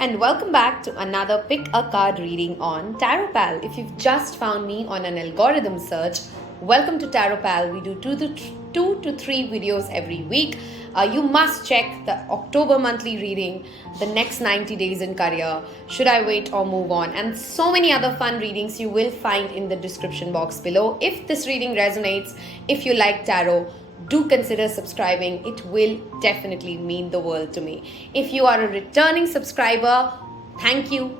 and welcome back to another Pick a Card reading on Tarot Pal. If you've just found me on an algorithm search, welcome to Tarot Pal. We do two to three videos every week. You must check the October monthly reading, the next 90 days in career, should I wait or move on, and so many other fun readings you will find in the description box below. If this reading resonates, if you like tarot, do consider subscribing. It will definitely mean the world to me. If you are a returning subscriber, thank you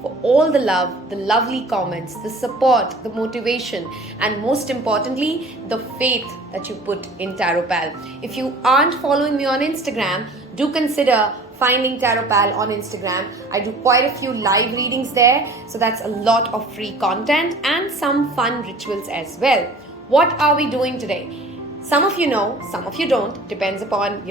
for all the love, the lovely comments, the support, the motivation, and most importantly, the faith that you put in Tarot Pal. If you aren't following me on Instagram, do consider finding Tarot Pal on Instagram. I do quite a few live readings there, so that's a lot of free content and some fun rituals as well. What are we doing today? Some of you know, some of you don't. Depends upon,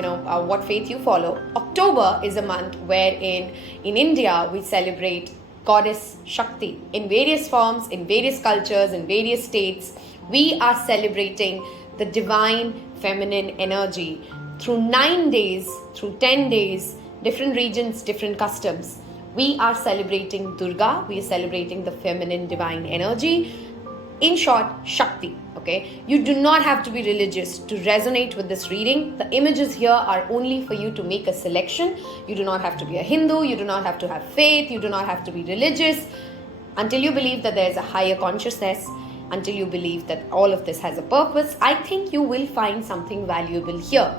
what faith you follow. October is a month wherein in India we celebrate Goddess Shakti in various forms, in various cultures, in various states. We are celebrating the divine feminine energy through 9 days, through 10 days, different regions, different customs. We are celebrating Durga. We are celebrating the feminine divine energy. In short, Shakti. Okay, you do not have to be religious to resonate with this reading. The images here are only for you to make a selection. You do not have to be a Hindu. You do not have to have faith. You do not have to be religious. Until you believe that there is a higher consciousness, until you believe that all of this has a purpose, I think you will find something valuable here.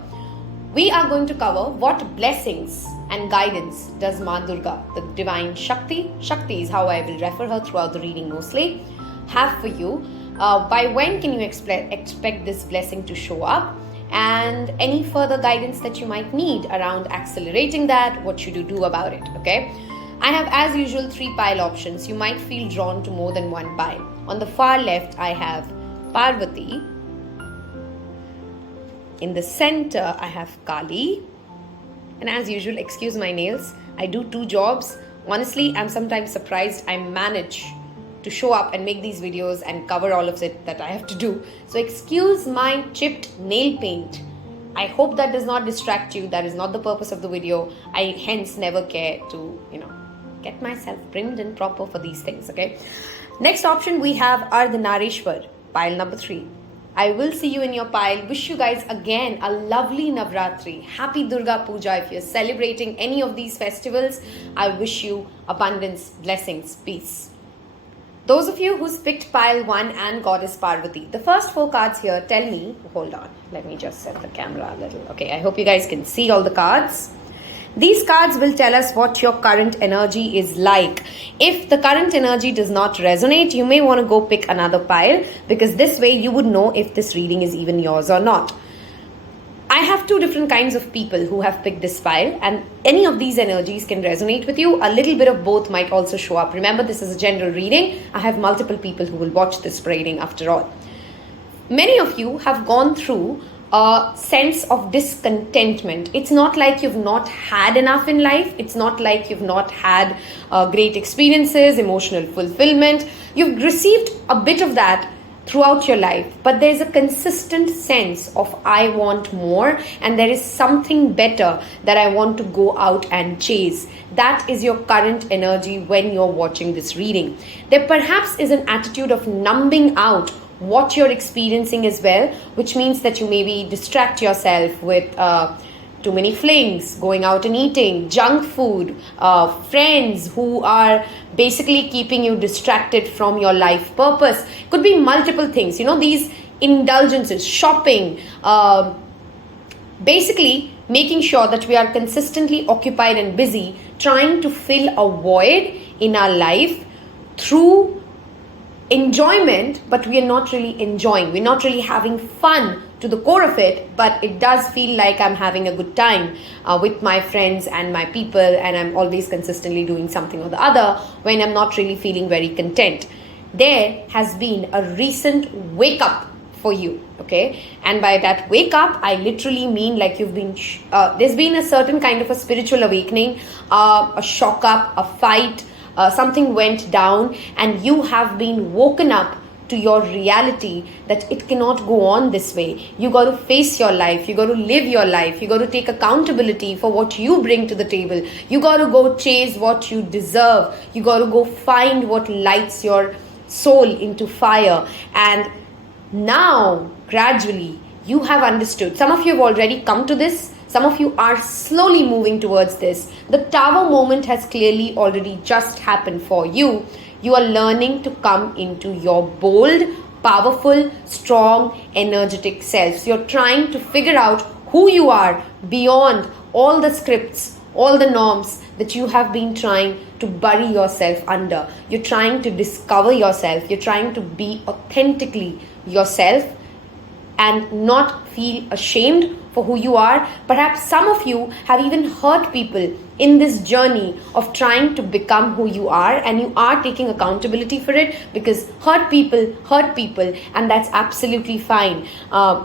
We are going to cover what blessings and guidance does Ma Durga, the divine Shakti is how I will refer her throughout the reading mostly, have for you. By when can you expect this blessing to show up, and any further guidance that you might need around accelerating that, what should you do about it, okay? I have, as usual, 3 pile options. You might feel drawn to more than one pile. On the far left, I have Parvati. In the center, I have Kali. And as usual, excuse my nails, I do 2 jobs. Honestly, I'm sometimes surprised I manage to show up and make these videos and cover all of it that I have to do. So excuse my chipped nail paint. I hope that does not distract you. That is not the purpose of the video. I hence never care to, get myself primed and proper for these things, okay? Next option, we have Ardhnareshwar, pile number 3. I will see you in your pile. Wish you guys again a lovely Navratri. Happy Durga Puja. If you're celebrating any of these festivals, I wish you abundance, blessings, peace. Those of you who's picked pile 1 and Goddess Parvati, the first 4 cards here tell me, hold on, let me just set the camera a little. Okay, I hope you guys can see all the cards. These cards will tell us what your current energy is like. If the current energy does not resonate, you may want to go pick another pile, because this way you would know if this reading is even yours or not. I have 2 different kinds of people who have picked this pile, and any of these energies can resonate with you. A little bit of both might also show up. Remember, this is a general reading. I have multiple people who will watch this reading after all. Many of you have gone through a sense of discontentment. It's not like you've not had enough in life. It's not like you've not had great experiences, emotional fulfillment. You've received a bit of that throughout your life, but there's a consistent sense of I want more, and there is something better that I want to go out and chase. That is your current energy when you're watching this reading. There perhaps is an attitude of numbing out what you're experiencing as well, which means that you maybe distract yourself with too many flings, going out and eating, junk food, friends who are basically keeping you distracted from your life purpose. Could be multiple things, these indulgences, shopping, basically making sure that we are consistently occupied and busy, trying to fill a void in our life through enjoyment, but we are not really enjoying. We're not really having fun to the core of it, but it does feel like I'm having a good time with my friends and my people, and I'm always consistently doing something or the other when I'm not really feeling very content. There has been a recent wake up for you, okay? And by that wake up, I literally mean like you've been, there's been a certain kind of a spiritual awakening, a shock up, a fight, something went down, and you have been woken up to your reality that it cannot go on this way. You got to face your life. You got to live your life. You got to take accountability for what you bring to the table. You got to go chase what you deserve. You got to go find what lights your soul into fire. And now, gradually, you have understood. Some of you have already come to this. Some of you are slowly moving towards this. The tower moment has clearly already just happened for you. You are learning to come into your bold, powerful, strong, energetic selves. You're trying to figure out who you are beyond all the scripts, all the norms that you have been trying to bury yourself under. You're trying to discover yourself. You're trying to be authentically yourself and not feel ashamed for who you are. Perhaps some of you have even hurt people in this journey of trying to become who you are, and you are taking accountability for it, because hurt people, and that's absolutely fine.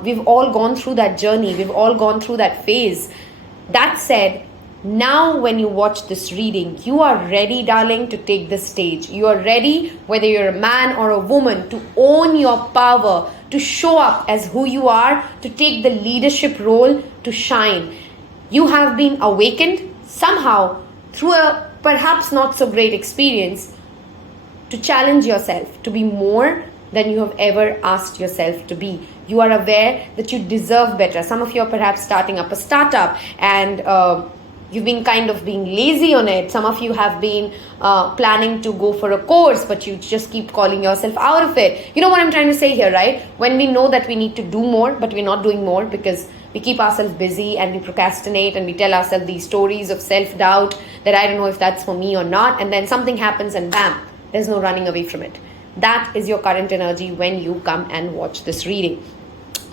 We've all gone through that journey. We've all gone through that phase. That said, now when you watch this reading, you are ready, darling, to take the stage. You are ready, whether you're a man or a woman, to own your power, to show up as who you are, to take the leadership role, to shine. You have been awakened somehow through a perhaps not so great experience to challenge yourself to be more than you have ever asked yourself to be. You are aware that you deserve better. Some of you are perhaps starting up a startup and you've been kind of being lazy on it. Some of you have been planning to go for a course, but you just keep calling yourself out of it. You know what I'm trying to say here, right? When we know that we need to do more, but we're not doing more because we keep ourselves busy and we procrastinate and we tell ourselves these stories of self-doubt that I don't know if that's for me or not. And then something happens and bam, there's no running away from it. That is your current energy when you come and watch this reading.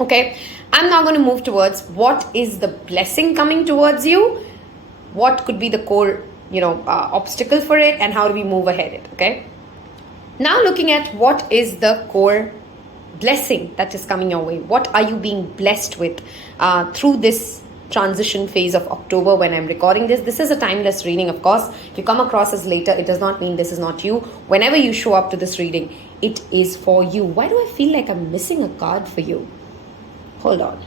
Okay, I'm now going to move towards what is the blessing coming towards you. What could be the core, obstacle for it, and how do we move ahead it, okay? Now looking at what is the core blessing that is coming your way. What are you being blessed with through this transition phase of October when I'm recording this? This is a timeless reading, of course. If you come across as later, it does not mean this is not you. Whenever you show up to this reading, it is for you. Why do I feel like I'm missing a card for you? Hold on.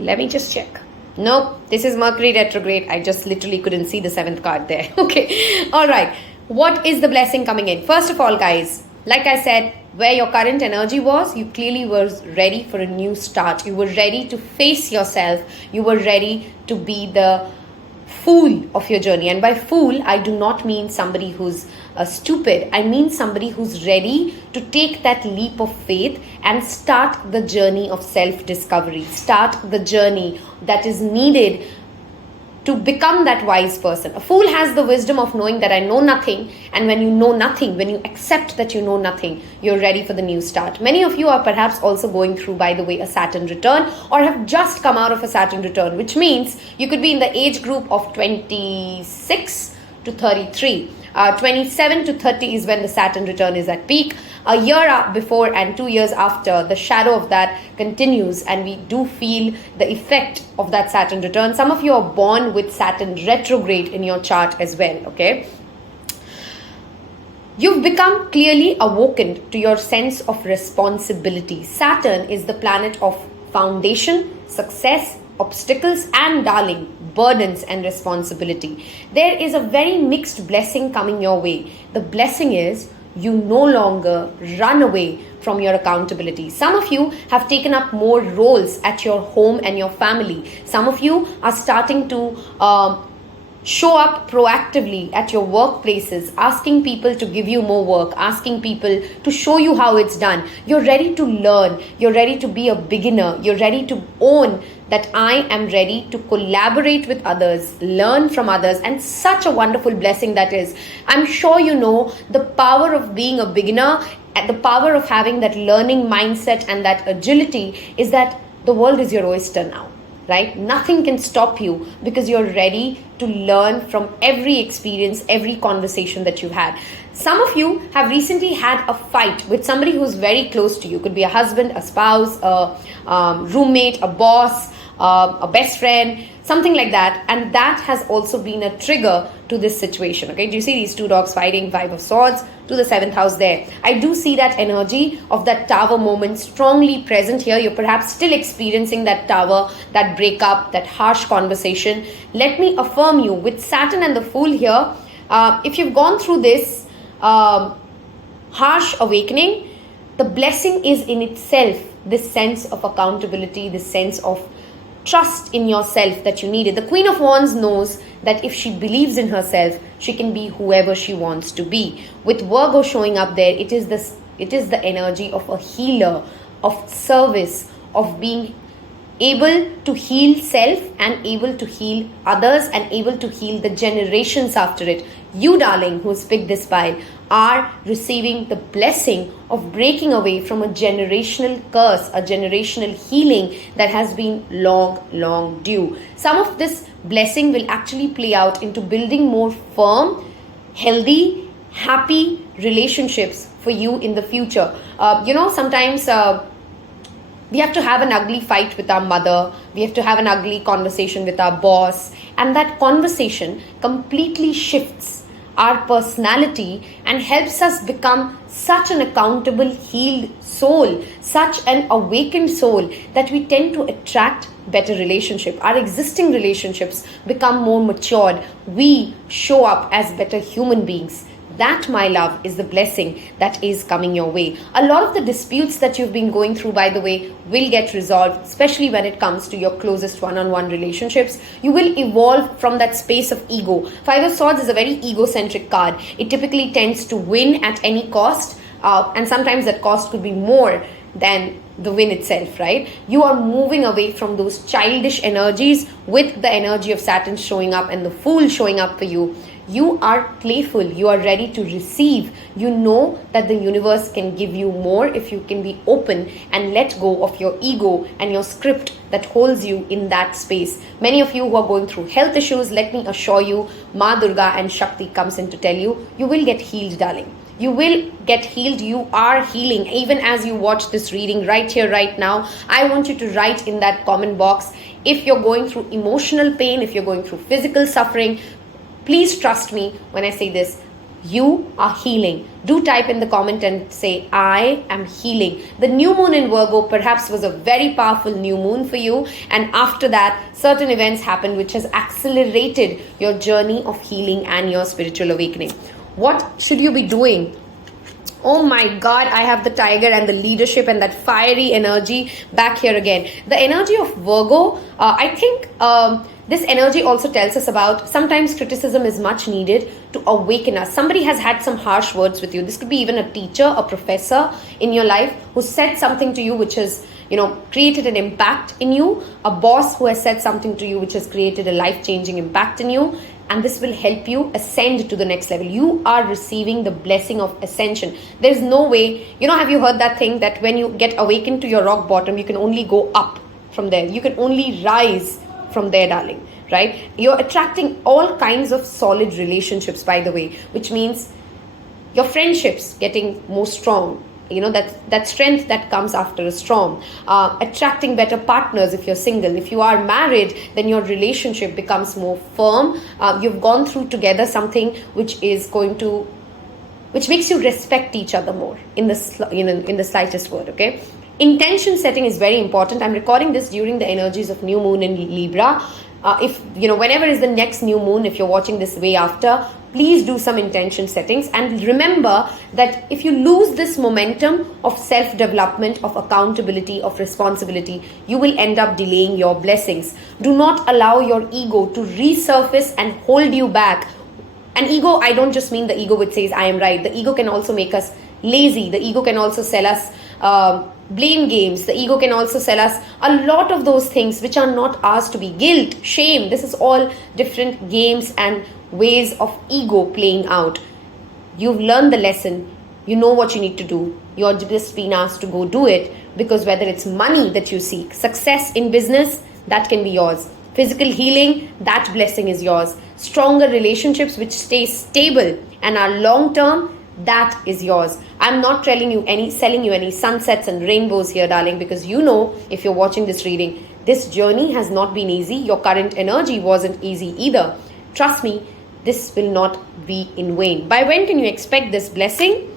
Let me just check. Nope, this is Mercury retrograde. I just literally couldn't see the 7th card there. Okay, all right. What is the blessing coming in? First of all, guys, like I said, where your current energy was, you clearly were ready for a new start. You were ready to face yourself. You were ready to be the fool of your journey. And by fool, I do not mean somebody who's stupid. I mean somebody who's ready to take that leap of faith and start the journey of self-discovery. Start the journey that is needed to become that wise person. A fool has the wisdom of knowing that I know nothing, and when you know nothing, when you accept that you know nothing, you're ready for the new start. Many of you are perhaps also going through, by the way, a Saturn return, or have just come out of a Saturn return, which means you could be in the age group of 26 to 33. 27 to 30 is when the Saturn return is at peak. A year before and 2 years after, the shadow of that continues, and we do feel the effect of that Saturn return. Some of you are born with Saturn retrograde in your chart as well, okay? You've become clearly awoken to your sense of responsibility. Saturn is the planet of foundation, success, obstacles, and darling, burdens and responsibility. There is a very mixed blessing coming your way. The blessing is you no longer run away from your accountability. Some of you have taken up more roles at your home and your family. Some of you are starting to show up proactively at your workplaces, asking people to give you more work, asking people to show you how it's done. You're ready to learn. You're ready to be a beginner. You're ready to own that I am ready to collaborate with others, learn from others, and such a wonderful blessing that is. I'm sure you know the power of being a beginner and the power of having that learning mindset and that agility is that the world is your oyster now. Right? Nothing can stop you because you're ready to learn from every experience, every conversation that you've had. Some of you have recently had a fight with somebody who's very close to you. Could be a husband, a spouse, a roommate, a boss, a best friend, something like that. And that has also been a trigger to this situation. Okay, do you see these two dogs fighting? Five of Swords to the seventh house there. I do see that energy of that tower moment strongly present here. You're perhaps still experiencing that tower, that breakup, that harsh conversation. Let me affirm you with Saturn and the Fool here. If you've gone through this harsh awakening, the blessing is in itself this sense of accountability, this sense of trust in yourself that you needed. The Queen of Wands knows that if she believes in herself, she can be whoever she wants to be. With Virgo showing up there, it is the energy of a healer, of service, of being able to heal self and able to heal others and able to heal the generations after it. You, darling, who's picked this pile, are receiving the blessing of breaking away from a generational curse, a generational healing that has been long due. Some of this blessing will actually play out into building more firm, healthy, happy relationships for you in the future. Sometimes we have to have an ugly fight with our mother. We have to have an ugly conversation with our boss. And that conversation completely shifts our personality and helps us become such an accountable, healed soul, such an awakened soul that we tend to attract better relationship. Our existing relationships become more matured. We show up as better human beings. That, my love, is the blessing that is coming your way. A lot of the disputes that you've been going through, by the way, will get resolved, especially when it comes to your closest one-on-one relationships. You will evolve from that space of ego. Five of Swords is a very egocentric card. It typically tends to win at any cost, and sometimes that cost could be more than the win itself, right? You are moving away from those childish energies with the energy of Saturn showing up and the Fool showing up for you. You are playful, you are ready to receive. You know that the universe can give you more if you can be open and let go of your ego and your script that holds you in that space. Many of you who are going through health issues, let me assure you, Ma Durga and Shakti comes in to tell you, you will get healed, darling. You will get healed. You are healing. Even as you watch this reading right here, right now, I want you to write in that comment box if you're going through emotional pain, if you're going through physical suffering. Please trust me when I say this. You are healing. Do type in the comment and say, I am healing. The new moon in Virgo perhaps was a very powerful new moon for you. And after that, certain events happened which has accelerated your journey of healing and your spiritual awakening. What should you be doing? Oh my God, I have the tiger and the leadership and that fiery energy back here again. The energy of Virgo, I think this energy also tells us about sometimes criticism is much needed to awaken us. Somebody has had some harsh words with you. This could be even a teacher, a professor in your life who said something to you which has, created an impact in you. A boss who has said something to you which has created a life-changing impact in you. And this will help you ascend to the next level. You are receiving the blessing of ascension. There's no way, have you heard that thing that when you get awakened to your rock bottom, you can only go up from there. You can only rise from there, darling, right? You're attracting all kinds of solid relationships, by the way, which means your friendships getting more strong. That strength that comes after a storm. Attracting better partners if you're single. If you are married, then your relationship becomes more firm. You've gone through together something which makes you respect each other more in the slightest word, okay? Intention setting is very important. I'm recording this during the energies of new moon in Libra. Whenever is the next new moon, if you're watching this way after, please do some intention settings. And remember that if you lose this momentum of self-development, of accountability, of responsibility, you will end up delaying your blessings. Do not allow your ego to resurface and hold you back. And ego, I don't just mean the ego which says I am right. The ego can also make us lazy. The ego can also sell us blame games. The ego can also sell us a lot of those things which are not ours to be. Guilt, shame, this is all different games and ways of ego playing out. You've learned the lesson. You know what you need to do. You're just being asked to go do it, because whether it's money that you seek, success in business, that can be yours. Physical healing, that blessing is yours. Stronger relationships which stay stable and are long term, that is yours. I'm not selling you any sunsets and rainbows here, darling, because if you're watching this reading, this journey has not been easy. Your current energy wasn't easy either. Trust me, this will not be in vain. By when can you expect this blessing?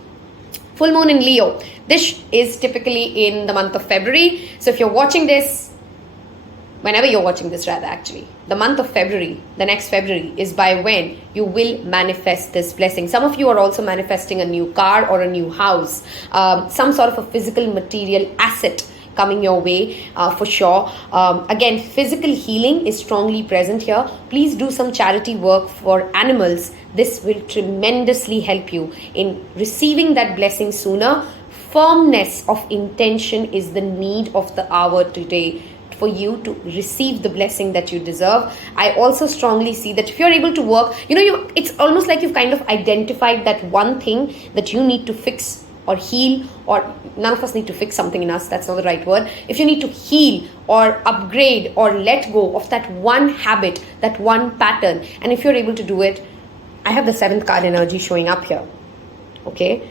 Full moon in Leo. This is typically in the month of February. So if you're watching this, whenever you're watching this rather actually, the month of February, the next February is by when you will manifest this blessing. Some of you are also manifesting a new car or a new house, some sort of a physical material asset coming your way for sure. Again, physical healing is strongly present here. Please do some charity work for animals. This will tremendously help you in receiving that blessing sooner. Firmness of intention is the need of the hour today for you to receive the blessing that you deserve. I also strongly see that if you're able to work, it's almost like you've kind of identified that one thing that you need to fix or heal, or none of us need to fix something in us, that's not the right word. If you need to heal or upgrade or let go of that one habit, that one pattern, and if you're able to do it, I have the 7th card energy showing up here. Okay,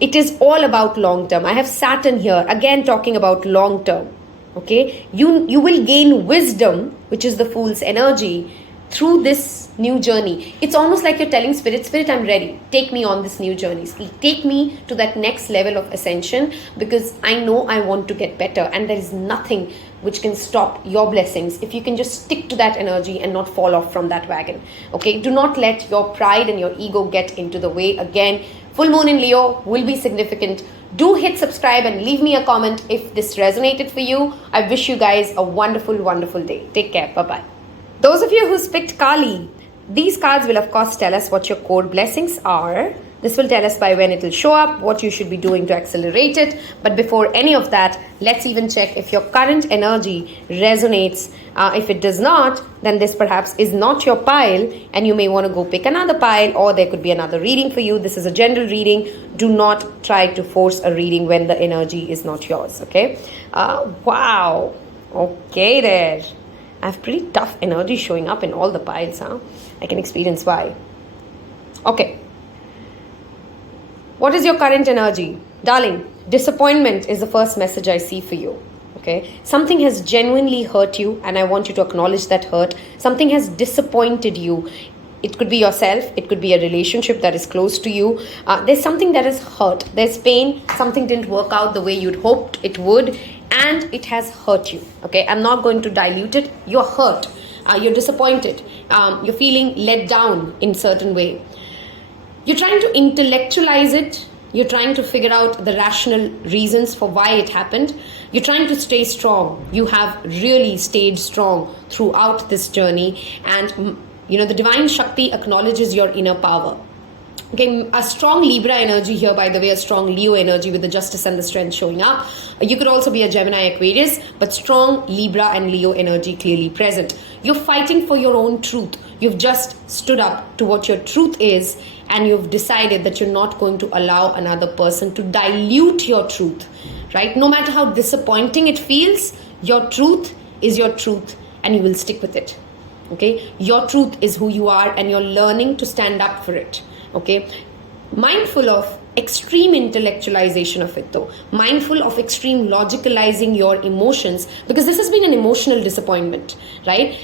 it is all about long term. I have Saturn here again talking about long term. Okay, you will gain wisdom, which is the Fool's energy, through this new journey. It's almost like you're telling Spirit, I'm ready. Take me on this new journey. Take me to that next level of ascension, because I know I want to get better, and there is nothing which can stop your blessings if you can just stick to that energy and not fall off from that wagon. Okay, do not let your pride and your ego get into the way. Again, full moon in Leo will be significant. Do hit subscribe and leave me a comment if this resonated for you. I wish you guys a wonderful, wonderful day. Take care. Bye-bye. Those of you who picked Kali, these cards will of course tell us what your core blessings are. This will tell us by when it will show up, what you should be doing to accelerate it. But before any of that, let's even check if your current energy resonates. If it does not, then this perhaps is not your pile, and you may want to go pick another pile, or there could be another reading for you. This is a general reading. Do not try to force a reading when the energy is not yours, okay? Wow. Okay there. I have pretty tough energy showing up in all the piles, huh? I can experience why. Okay. What is your current energy? Darling, disappointment is the first message I see for you. Okay? Something has genuinely hurt you, and I want you to acknowledge that hurt. Something has disappointed you. It could be yourself. It could be a relationship that is close to you. There's something that is hurt. There's pain. Something didn't work out the way you'd hoped it would, and it has hurt you. Okay? I'm not going to dilute it. You're hurt. You're disappointed. You're feeling let down in certain way. You're trying to intellectualize it. You're trying to figure out the rational reasons for why it happened. You're trying to stay strong. You have really stayed strong throughout this journey. And, the Divine Shakti acknowledges your inner power. Okay, a strong Libra energy here, by the way, a strong Leo energy with the justice and the strength showing up. You could also be a Gemini Aquarius, but strong Libra and Leo energy clearly present. You're fighting for your own truth. You've just stood up to what your truth is, and you've decided that you're not going to allow another person to dilute your truth, right? No matter how disappointing it feels, your truth is your truth, and you will stick with it, okay? Your truth is who you are, and you're learning to stand up for it, okay? Mindful of extreme intellectualization of it though. Mindful of extreme logicalizing your emotions, because this has been an emotional disappointment, right?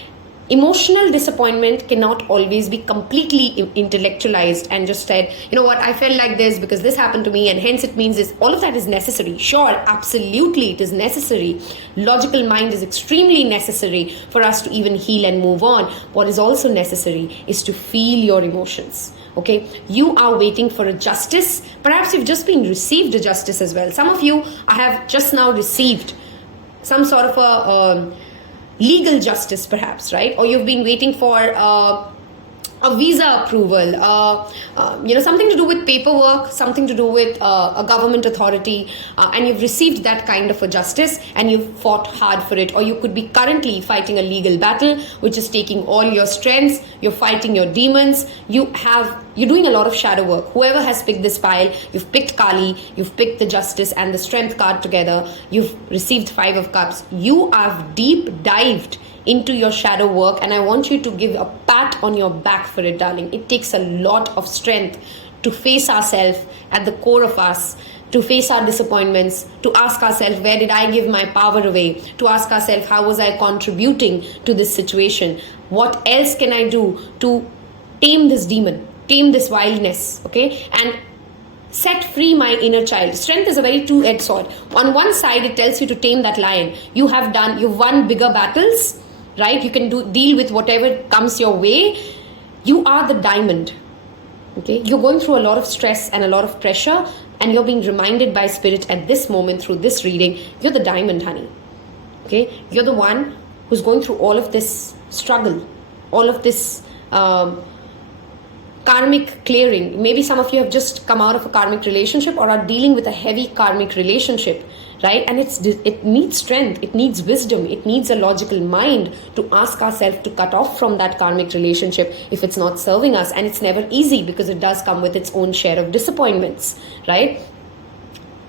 Emotional disappointment cannot always be completely intellectualized and just said, you know what, I felt like this because this happened to me, and hence it means this. All of that is necessary. Sure, absolutely it is necessary. Logical mind is extremely necessary for us to even heal and move on. What is also necessary is to feel your emotions. Okay, you are waiting for a justice. Perhaps you've just been received a justice as well. Some of you have just now received some sort of a legal justice perhaps, right? Or you've been waiting for a visa approval, something to do with paperwork, something to do with a government authority, and you've received that kind of a justice, and you've fought hard for it. Or you could be currently fighting a legal battle which is taking all your strengths. You're fighting your demons. You're doing a lot of shadow work. Whoever has picked this pile, you've picked Kali, you've picked the justice and the strength card together, you've received 5 of cups. You have deep dived into your shadow work, and I want you to give a pat on your back for it, darling. It takes a lot of strength to face ourselves at the core of us, to face our disappointments, to ask ourselves, where did I give my power away? To ask ourselves, how was I contributing to this situation? What else can I do to tame this demon, tame this wildness, okay? And set free my inner child. Strength is a very two-edged sword. On one side, it tells you to tame that lion. You've won bigger battles, right? You can deal with whatever comes your way. You are the diamond, okay? You're going through a lot of stress and a lot of pressure, and you're being reminded by spirit at this moment through this reading, you're the diamond, honey, okay? You're the one who's going through all of this struggle, all of this karmic clearing. Maybe some of you have just come out of a karmic relationship or are dealing with a heavy karmic relationship, right? And it needs strength, it needs wisdom, it needs a logical mind to ask ourselves to cut off from that karmic relationship if it's not serving us. And it's never easy because it does come with its own share of disappointments, right?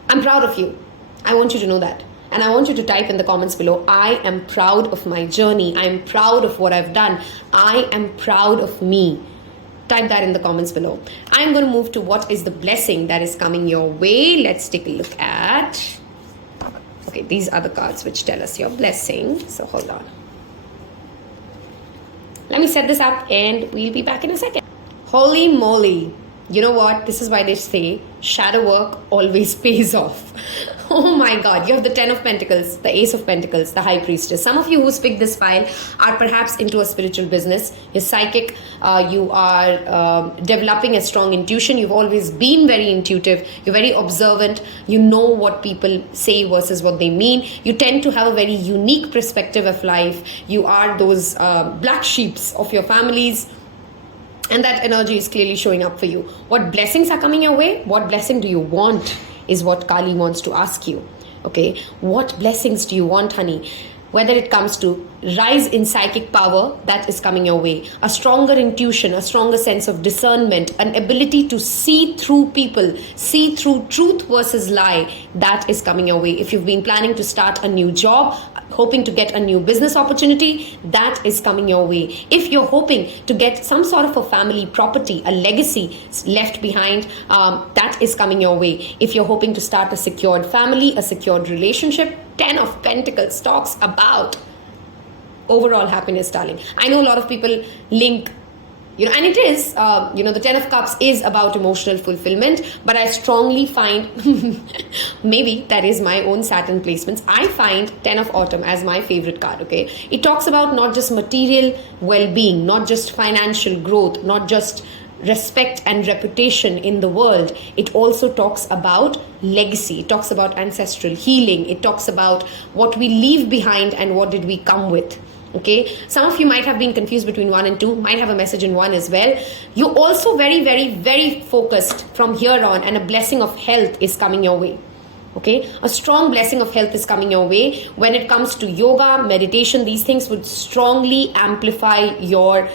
I'm proud of you. I want you to know that. And I want you to type in the comments below, I am proud of my journey. I am proud of what I've done. I am proud of me. Type that in the comments below. I'm going to move to what is the blessing that is coming your way. Let's take a look at... Okay, these are the cards which tell us your blessing. So hold on. Let me set this up and we'll be back in a second. Holy moly. You know what? This is why they say shadow work always pays off. Oh my God. You have the 10 of Pentacles, the Ace of Pentacles, the High Priestess. Some of you who picked this file are perhaps into a spiritual business. You're psychic. You are developing a strong intuition. You've always been very intuitive. You're very observant. You know what people say versus what they mean. You tend to have a very unique perspective of life. You are those black sheeps of your families. And that energy is clearly showing up for you. What blessings are coming your way? What blessing do you want is what Kali wants to ask you. Okay, what blessings do you want, honey? Whether it comes to rise in psychic power, that is coming your way. A stronger intuition, a stronger sense of discernment, an ability to see through people, see through truth versus lie, that is coming your way. If you've been planning to start a new job, hoping to get a new business opportunity, that is coming your way. If you're hoping to get some sort of a family property, a legacy left behind, that is coming your way. If you're hoping to start a secured family, a secured relationship, 10 of Pentacles talks about overall happiness, darling. I know a lot of people link, and it is, the 10 of Cups is about emotional fulfillment, but I strongly find, maybe that is my own Saturn placements, I find 10 of Autumn as my favorite card, okay? It talks about not just material well-being, not just financial growth, not just respect and reputation in the world. It also talks about legacy. It talks about ancestral healing. It talks about what we leave behind and what did we come with. Okay, some of you might have been confused between 1 and 2, might have a message in 1 as well. You're also very, very, very focused from here on, and a blessing of health is coming your way. Okay, a strong blessing of health is coming your way. When it comes to yoga, meditation, these things would strongly amplify your,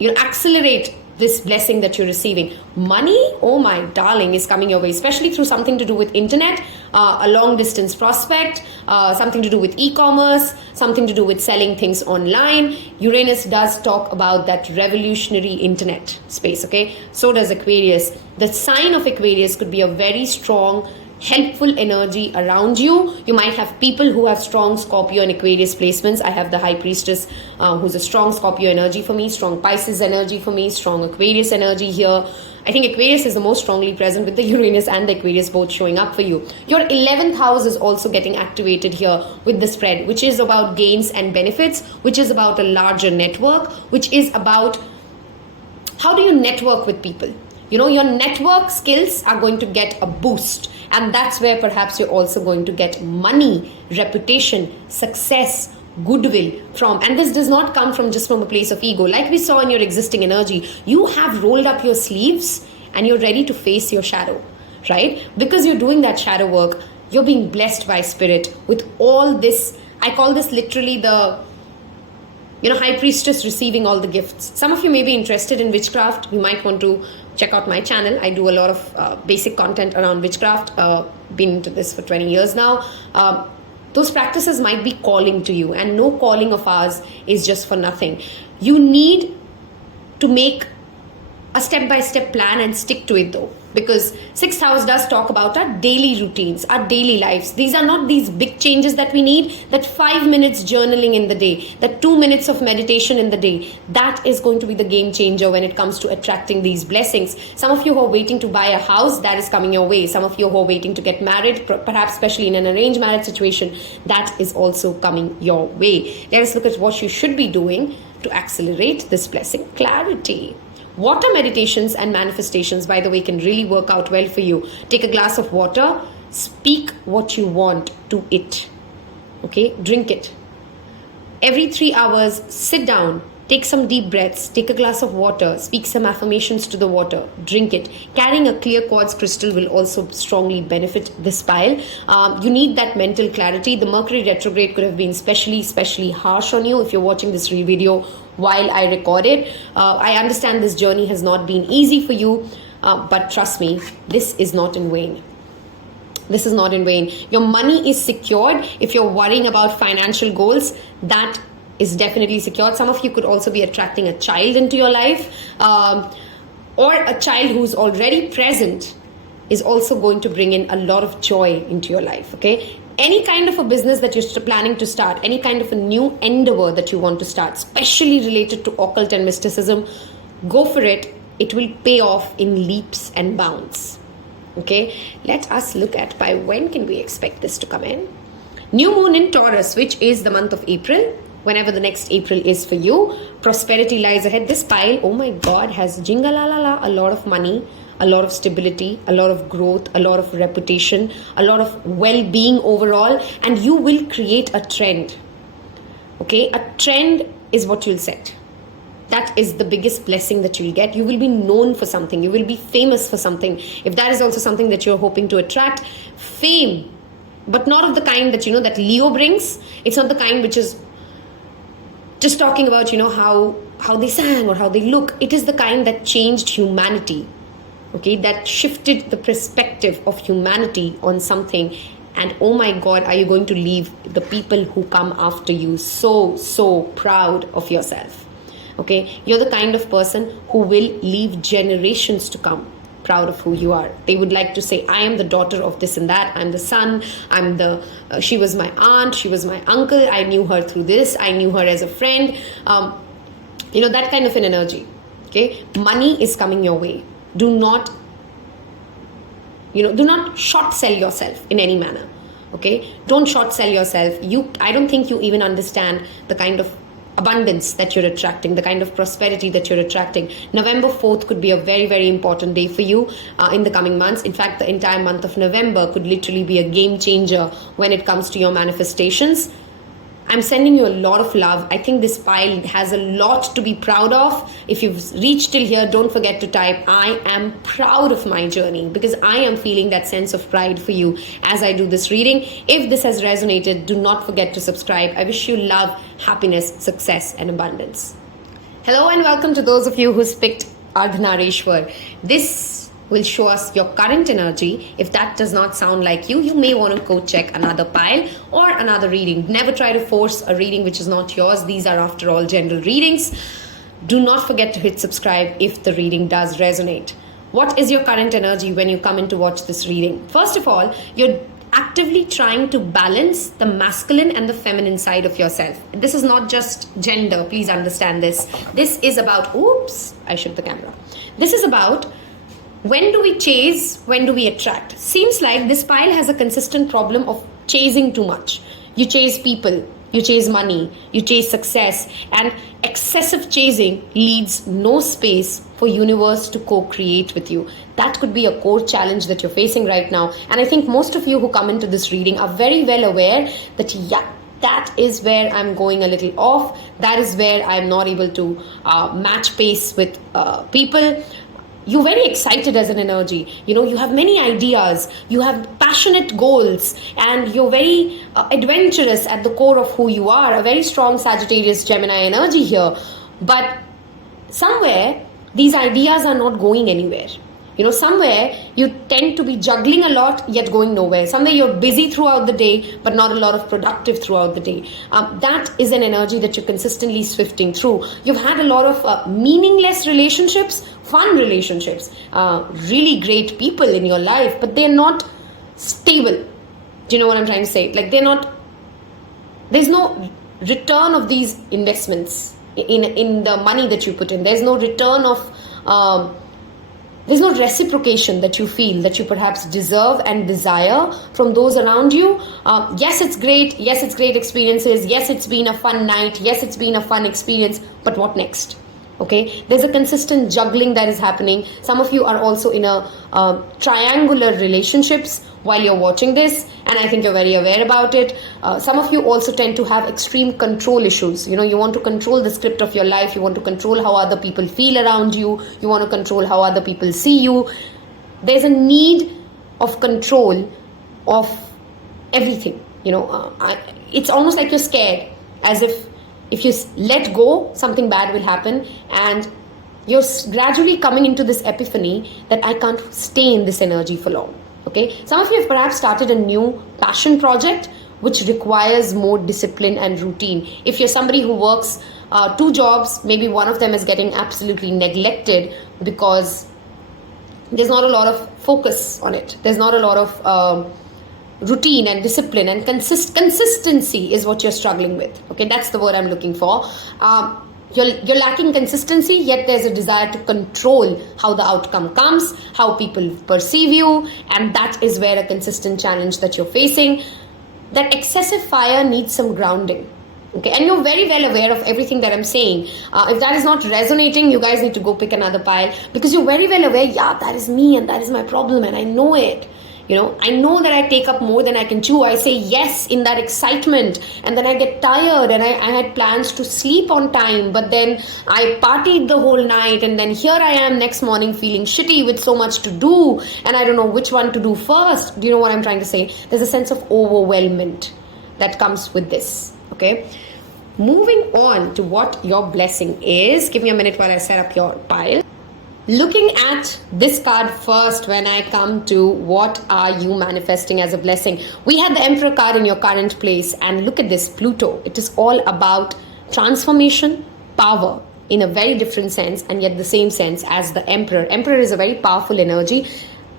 accelerate this blessing that you're receiving. Money, oh my darling, is coming your way, especially through something to do with internet, a long distance prospect, something to do with e-commerce, something to do with selling things online. Uranus does talk about that revolutionary internet space, okay? So does Aquarius. The sign of Aquarius could be a very strong, helpful energy around you. You might have people who have strong Scorpio and Aquarius placements. I have the High Priestess who's a strong Scorpio energy for me, strong Pisces energy for me, strong Aquarius energy here. I think Aquarius is the most strongly present with the Uranus and the Aquarius both showing up for you. Your 11th house is also getting activated here with the spread, which is about gains and benefits, which is about a larger network, which is about how do you network with people. Your network skills are going to get a boost, and that's where perhaps you're also going to get money, reputation, success, goodwill from. And this does not come from just from a place of ego. Like we saw in your existing energy, you have rolled up your sleeves and you're ready to face your shadow, right? Because you're doing that shadow work, you're being blessed by spirit with all this. I call this literally the High Priestess receiving all the gifts. Some of you may be interested in witchcraft. You might want to check out my channel. I do a lot of basic content around witchcraft. Been into this for 20 years now. Those practices might be calling to you, and no calling of ours is just for nothing. You need to make a step-by-step plan and stick to it though, because sixth house does talk about our daily routines, our daily lives. These are not these big changes that we need, that 5 minutes journaling in the day, that 2 minutes of meditation in the day. That is going to be the game changer when it comes to attracting these blessings. Some of you who are waiting to buy a house, that is coming your way. Some of you who are waiting to get married, perhaps especially in an arranged marriage situation, that is also coming your way. Let us look at what you should be doing to accelerate this blessing. Clarity. Water meditations and manifestations, by the way, can really work out well for you. Take a glass of water, speak what you want to it. Okay, drink it. Every 3 hours, sit down, take some deep breaths, take a glass of water, speak some affirmations to the water, drink it. Carrying a clear quartz crystal will also strongly benefit this pile. You need that mental clarity. The Mercury retrograde could have been especially harsh on you if you're watching this video while I record it. I understand this journey has not been easy for you, but trust me, this is not in vain. This is not in vain. Your money is secured. If you're worrying about financial goals, that is definitely secured. Some of you could also be attracting a child into your life, or a child who's already present is also going to bring in a lot of joy into your life. Okay, any kind of a business that you're planning to start, any kind of a new endeavor that you want to start, especially related to occult and mysticism, go for it. It will pay off in leaps and bounds. Okay, let us look at by when can we expect this to come in. New moon in Taurus, which is the month of April. Whenever the next April is for you, prosperity lies ahead. This pile, oh my God, has jingalalala, a lot of money, a lot of stability, a lot of growth, a lot of reputation, a lot of well-being overall, and you will create a trend. Okay, a trend is what you'll set. That is the biggest blessing that you'll get. You will be known for something. You will be famous for something. If that is also something that you're hoping to attract, fame, but not of the kind that, that Leo brings. It's not the kind which is just talking about, how they sang or how they look. It is the kind that changed humanity. Okay, that shifted the perspective of humanity on something. And oh my God, are you going to leave the people who come after you so proud of yourself? Okay, you're the kind of person who will leave generations to come proud of who you are. They would like to say, I am the daughter of this and that. I'm the son. She was my aunt. She was my uncle. I knew her through this. I knew her as a friend. That kind of an energy. Okay, money is coming your way. Do not short sell yourself in any manner. Okay, don't short sell yourself. I don't think you even understand the kind of abundance that you're attracting, the kind of prosperity that you're attracting. November 4th could be a very, very important day for you in the coming months. In fact, the entire month of November could literally be a game changer when it comes to your manifestations. I'm sending you a lot of love. I think this pile has a lot to be proud of. If you've reached till here, don't forget to type, I am proud of my journey, because I am feeling that sense of pride for you as I do this reading. If this has resonated, do not forget to subscribe. I wish you love, happiness, success, and abundance. Hello and welcome to those of you who's picked Ardhnareshwar. This will show us your current energy. If that does not sound like you, you may want to go check another pile or another reading. Never try to force a reading which is not yours. These are, after all, general readings. Do not forget to hit subscribe if the reading does resonate. What is your current energy when you come in to watch this reading? First of all, you're actively trying to balance the masculine and the feminine side of yourself. This is not just gender. Please understand this. This is about, oops, I shook the camera. This is about, when do we chase? When do we attract? Seems like this pile has a consistent problem of chasing too much. You chase people, you chase money, you chase success, and excessive chasing leaves no space for universe to co-create with you. That could be a core challenge that you're facing right now. And I think most of you who come into this reading are very well aware that, that is where I'm going a little off. That is where I'm not able to match pace with people. You're very excited as an energy. You have many ideas, you have passionate goals, and you're very adventurous at the core of who you are. A very strong Sagittarius Gemini energy here. But somewhere, these ideas are not going anywhere. Somewhere you tend to be juggling a lot yet going nowhere. Somewhere you're busy throughout the day but not a lot of productive throughout the day. That is an energy that you're consistently swifting through. You've had a lot of meaningless relationships, fun relationships, really great people in your life, but they're not stable. Do you know what I'm trying to say? Like, there's no return of these investments in the money that you put in. There's no return of there's no reciprocation that you feel that you perhaps deserve and desire from those around you. Yes, it's great. Yes, it's great experiences. Yes, it's been a fun night. Yes, it's been a fun experience. But what next? Okay, there's a consistent juggling that is happening. Some of you are also in a triangular relationships while you're watching this, and I think you're very aware about it. Some of you also tend to have extreme control issues. You want to control the script of your life. You want to control how other people feel around you. You want to control how other people see you. There's a need of control of everything. It's almost like you're scared, as if you let go, something bad will happen, and you're gradually coming into this epiphany that I can't stay in this energy for long. Okay, some of you have perhaps started a new passion project which requires more discipline and routine. If you're somebody who works 2 jobs, maybe one of them is getting absolutely neglected because there's not a lot of focus on it. There's not a lot of routine and discipline, and consistency is what you're struggling with. Okay, that's the word I'm looking for. You're lacking consistency, yet there's a desire to control how the outcome comes, how people perceive you, and that is where a consistent challenge that you're facing. That excessive fire needs some grounding. Okay, and you're very well aware of everything that I'm saying. If that is not resonating, you guys need to go pick another pile, because you're very well aware, that is me and that is my problem, and I know it. I know that I take up more than I can chew. I say yes in that excitement, and then I get tired, and I had plans to sleep on time, but then I partied the whole night, and then here I am next morning feeling shitty with so much to do, and I don't know which one to do first. Do you know what I'm trying to say? There's a sense of overwhelmment that comes with this. Okay, moving on to what your blessing is. Give me a minute while I set up your pile. Looking at this card first, when I come to what are you manifesting as a blessing, we had the Emperor card in your current place, and look at this, Pluto. It is all about transformation, power in a very different sense, and yet the same sense as the Emperor. Emperor is a very powerful energy.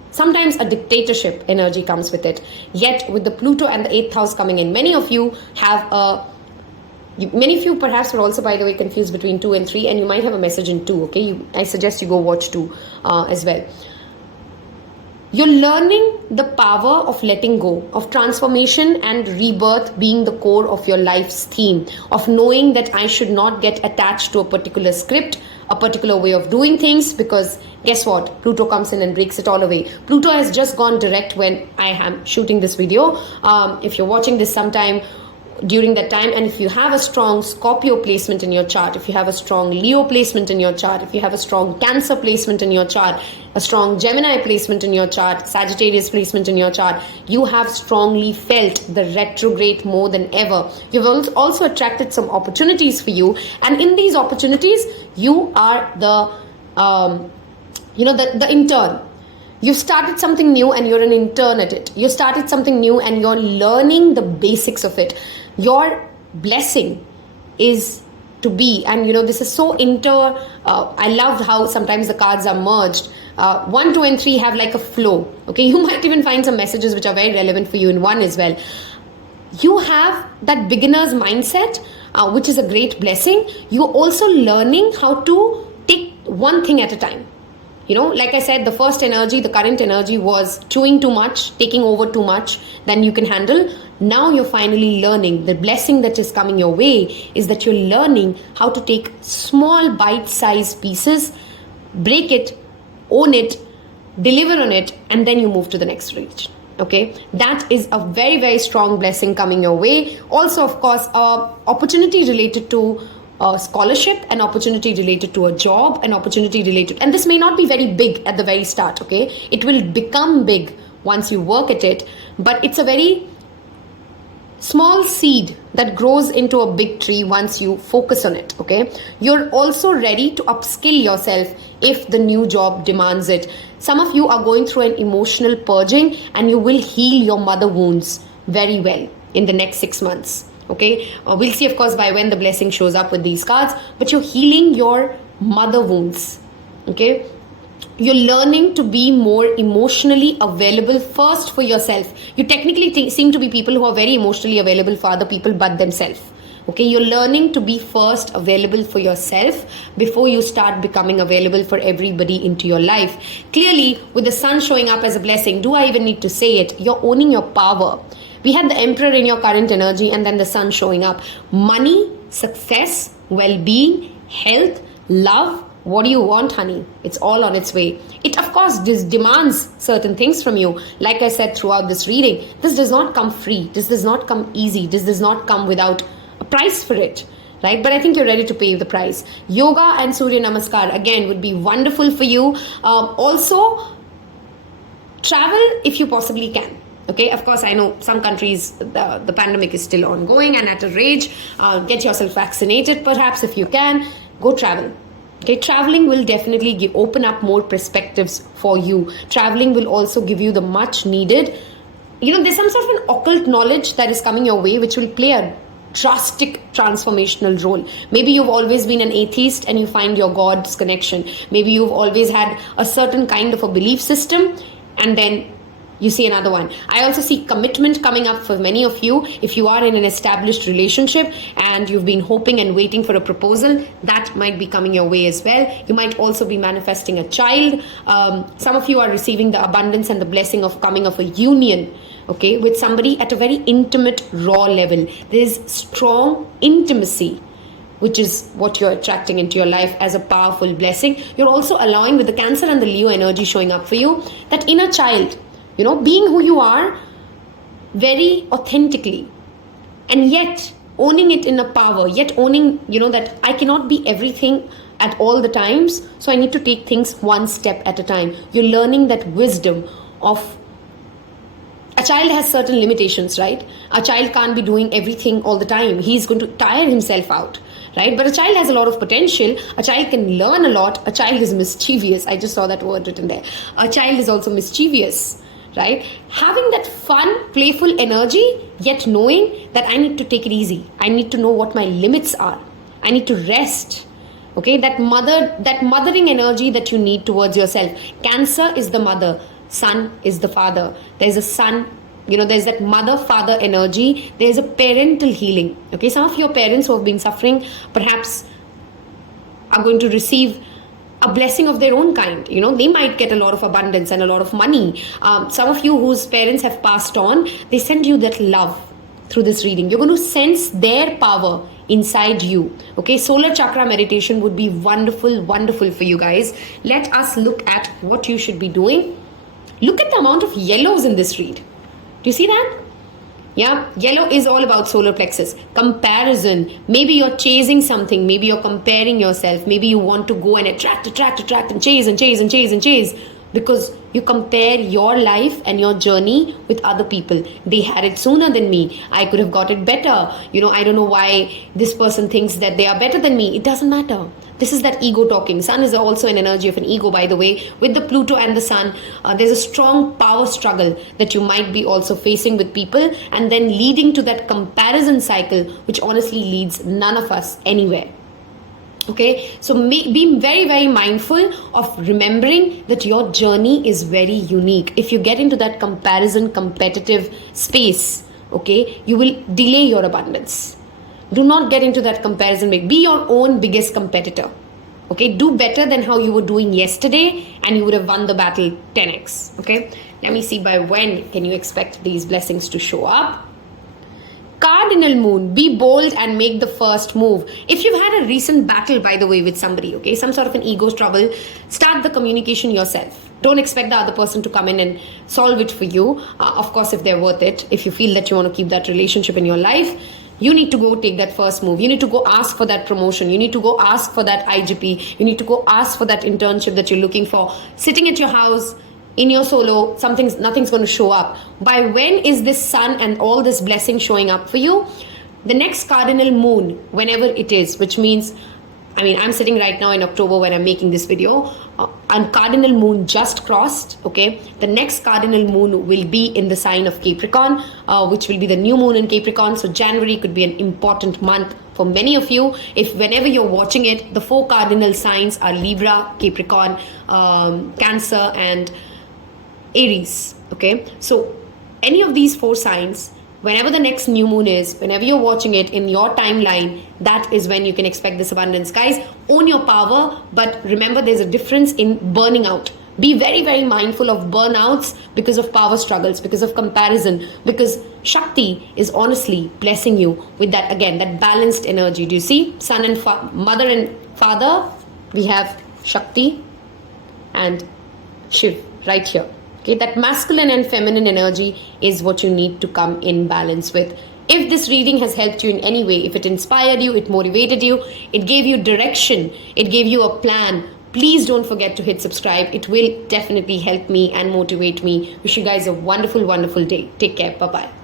Sometimes a dictatorship energy comes with it. Yet with the Pluto and the 8th house coming in, many of you perhaps were also, by the way, confused between 2 and 3, and you might have a message in 2. Okay, I suggest you go watch 2 as well. You're learning the power of letting go, of transformation and rebirth being the core of your life's theme, of knowing that I should not get attached to a particular script, a particular way of doing things, because guess what? Pluto comes in and breaks it all away. Pluto has just gone direct when I am shooting this video. If you're watching this sometime during that time, and if you have a strong Scorpio placement in your chart, if you have a strong Leo placement in your chart, if you have a strong Cancer placement in your chart, a strong Gemini placement in your chart, Sagittarius placement in your chart, you have strongly felt the retrograde more than ever. You've also attracted some opportunities for you, and in these opportunities you are the intern. You started something new and you're an intern at it. You started something new and you're learning the basics of it. Your blessing is to be, and this is so I love how sometimes the cards are merged. 1, 2 and 3 have like a flow. Okay, you might even find some messages which are very relevant for you in 1 as well. You have that beginner's mindset, which is a great blessing. You're also learning how to take one thing at a time. Like I said, the first energy, the current energy was chewing too much, taking over too much than you can handle. Now you're finally learning. The blessing that is coming your way is that you're learning how to take small bite-sized pieces, break it, own it, deliver on it, and then you move to the next stage. Okay, that is a very, very strong blessing coming your way. Also, of course, opportunity related to scholarship, an opportunity related to a job, an opportunity related, and this may not be very big at the very start. Okay, it will become big once you work at it, but it's a very small seed that grows into a big tree once you focus on it. Okay, you're also ready to upskill yourself if the new job demands it. Some of you are going through an emotional purging, and you will heal your mother wounds very well in the next 6 months. Okay, we'll see of course by when the blessing shows up with these cards, but you're healing your mother wounds. Okay, you're learning to be more emotionally available first for yourself. You technically seem to be people who are very emotionally available for other people but themselves. Okay, you're learning to be first available for yourself before you start becoming available for everybody into your life. Clearly, with the sun showing up as a blessing, do I even need to say it? You're owning your power. We had the emperor in your current energy and then the sun showing up. Money, success, well-being, health, love. What do you want, honey? It's all on its way. It, of course, demands certain things from you. Like I said throughout this reading, this does not come free. This does not come easy. This does not come without a price for it, right? But I think you're ready to pay the price. Yoga and Surya Namaskar, again, would be wonderful for you. Also, travel if you possibly can. Okay, of course, I know some countries, the pandemic is still ongoing and at a rage. Get yourself vaccinated, perhaps, if you can. Go travel. Okay, traveling will definitely open up more perspectives for you. Traveling will also give you the much needed, there's some sort of an occult knowledge that is coming your way, which will play a drastic transformational role. Maybe you've always been an atheist and you find your God's connection. Maybe you've always had a certain kind of a belief system and then you see another one. I also see commitment coming up for many of you. If you are in an established relationship and you've been hoping and waiting for a proposal, that might be coming your way as well. You might also be manifesting a child. Some of you are receiving the abundance and the blessing of coming of a union, okay, with somebody at a very intimate, raw level. There's strong intimacy, which is what you're attracting into your life as a powerful blessing. You're also allowing, with the Cancer and the Leo energy showing up for you, that inner child, being who you are very authentically, and yet owning it in a power, yet owning, that I cannot be everything at all the times, so I need to take things one step at a time. You're learning that wisdom of a child has certain limitations, right? A child can't be doing everything all the time. He's going to tire himself out, right? But a child has a lot of potential. A child can learn a lot. A child is mischievous. I just saw that word written there. A child is also mischievous, right? Having that fun, playful energy, yet knowing that I need to take it easy. I need to know what my limits are. I need to rest. Okay, that mothering energy that you need towards yourself. Cancer is the mother. Sun is the father. There's a son, there's that mother-father energy. There's a parental healing. Okay, some of your parents who have been suffering perhaps are going to receive a blessing of their own kind. They might get a lot of abundance and a lot of money. Some of you whose parents have passed on, they send you that love through this reading. You're going to sense their power inside you. Okay, solar chakra meditation would be wonderful, wonderful for you guys. Let us look at what you should be doing. Look at the amount of yellows in this read. Do you see that? Yeah, yellow is all about solar plexus. Comparison. Maybe you're chasing something. Maybe you're comparing yourself. Maybe you want to go and attract and chase because you compare your life and your journey with other people. They had it sooner than me. I could have got it better. I don't know why this person thinks that they are better than me. It doesn't matter. This is that ego talking. Sun is also an energy of an ego, by the way. With the Pluto and the Sun, there's a strong power struggle that you might be also facing with people, and then leading to that comparison cycle, which honestly leads none of us anywhere. Okay, so be very, very mindful of remembering that your journey is very unique. If you get into that comparison, competitive space, okay, you will delay your abundance. Do not get into that comparison. Be your own biggest competitor. Okay, do better than how you were doing yesterday and you would have won the battle 10x. Okay, let me see by when can you expect these blessings to show up. Cardinal Moon, be bold and make the first move. If you've had a recent battle, by the way, with somebody, okay, some sort of an ego trouble, start the communication yourself. Don't expect the other person to come in and solve it for you. Of course, if they're worth it, if you feel that you want to keep that relationship in your life, you need to go take that first move. You need to go ask for that promotion. You need to go ask for that IGP. You need to go ask for that internship that you're looking for. Sitting at your house, in your solo, nothing's going to show up. By when is this sun and all this blessing showing up for you? The next cardinal moon, whenever it is, which means, I'm sitting right now in October when I'm making this video, and cardinal moon just crossed, okay? The next cardinal moon will be in the sign of Capricorn, which will be the new moon in Capricorn. So January could be an important month for many of you. If whenever you're watching it, the 4 cardinal signs are Libra, Capricorn, Cancer, and Aries, okay? So any of these 4 signs, whenever the next new moon is, whenever you're watching it in your timeline, that is when you can expect this abundance. Guys, own your power, but remember there's a difference in burning out. Be very, very mindful of burnouts because of power struggles, because of comparison, because Shakti is honestly blessing you with that, again, that balanced energy. Do you see? Son and mother and father, we have Shakti and Shiv right here. Okay, that masculine and feminine energy is what you need to come in balance with. If this reading has helped you in any way, if it inspired you, it motivated you, it gave you direction, it gave you a plan, please don't forget to hit subscribe. It will definitely help me and motivate me. Wish you guys a wonderful, wonderful day. Take care. Bye-bye.